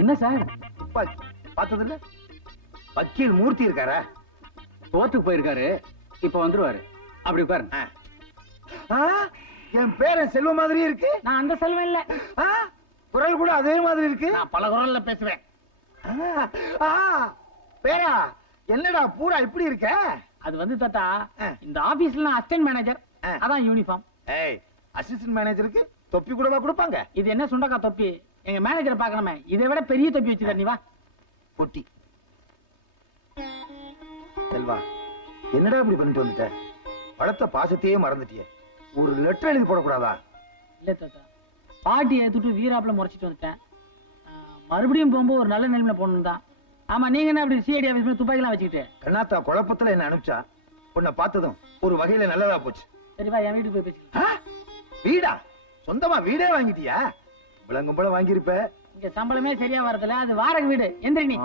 என்ன சார் பார்த்தது இல்ல? வக்கீல் மூர்த்தி இருக்காரா? தோத்துக்கு போயிருக்காரு, இப்ப வந்துருவாரு. அப்படி உட்காருங்க. என் பேரன் செல்வ மாதிரி இருக்கு. நான் அந்த செல்வம் இல்ல. குரல் கூட அதே மாதிரி இருக்கு. நான் பல குரல்ல பேசுவேன். பேரா, என்னடா பூரா இப்படி இருக்க? அது வந்து தாத்தா, இந்த ஆபீஸ்ல நான் அசிஸ்டன்ட் மேனேஜர், அதான் யூனிஃபார்ம். அசிஸ்டன்ட் மேனேஜருக்கு தொப்பி கூடவா கொடுப்பாங்க? இது என்ன சுண்டக்கா தொப்பி? எங்க மேனேஜரை பார்க்கணுமே, இதை விட பெரிய தொப்பி வச்சுக்க. நீ வா. பொட்டி. செல்வா, என்னடா இப்படி பண்ணிட்டு வந்துட்ட? வளர்த்த பாசத்தையே மறந்துட்டிய. ஒரு லெட்டர் எழுதி போடக்கூடாதா? இல்ல தாத்தா, பாட்டி ஏத்துட்டு வீராப்புல முறைச்சிட்டு வந்துட்டேன். மறுபடியும் போகும்போது ஒரு நல்ல நிலைமையில போகணும் தான். ஆமா, நீங்க என்ன அப்படி சிஐடி ஆபீஸ்ல துப்பாக்கிலாம் வச்சுக்கிட்டு? கண்ணாத்தா குழப்பத்துல என்ன அனுப்பிச்சா, உன்னை பார்த்ததும் ஒரு வகையில நல்லதா போச்சு. சரிவா, என் வீட்டுக்கு போய் பேசு. வீடா? சொந்தமா வீடே வாங்கிட்டியா? விளங்கும்பளம் வாங்கியிருப்ப. இங்க சம்பளமே சரியா வரதுல, அது வாடகை வீடு. எந்திரி நீ.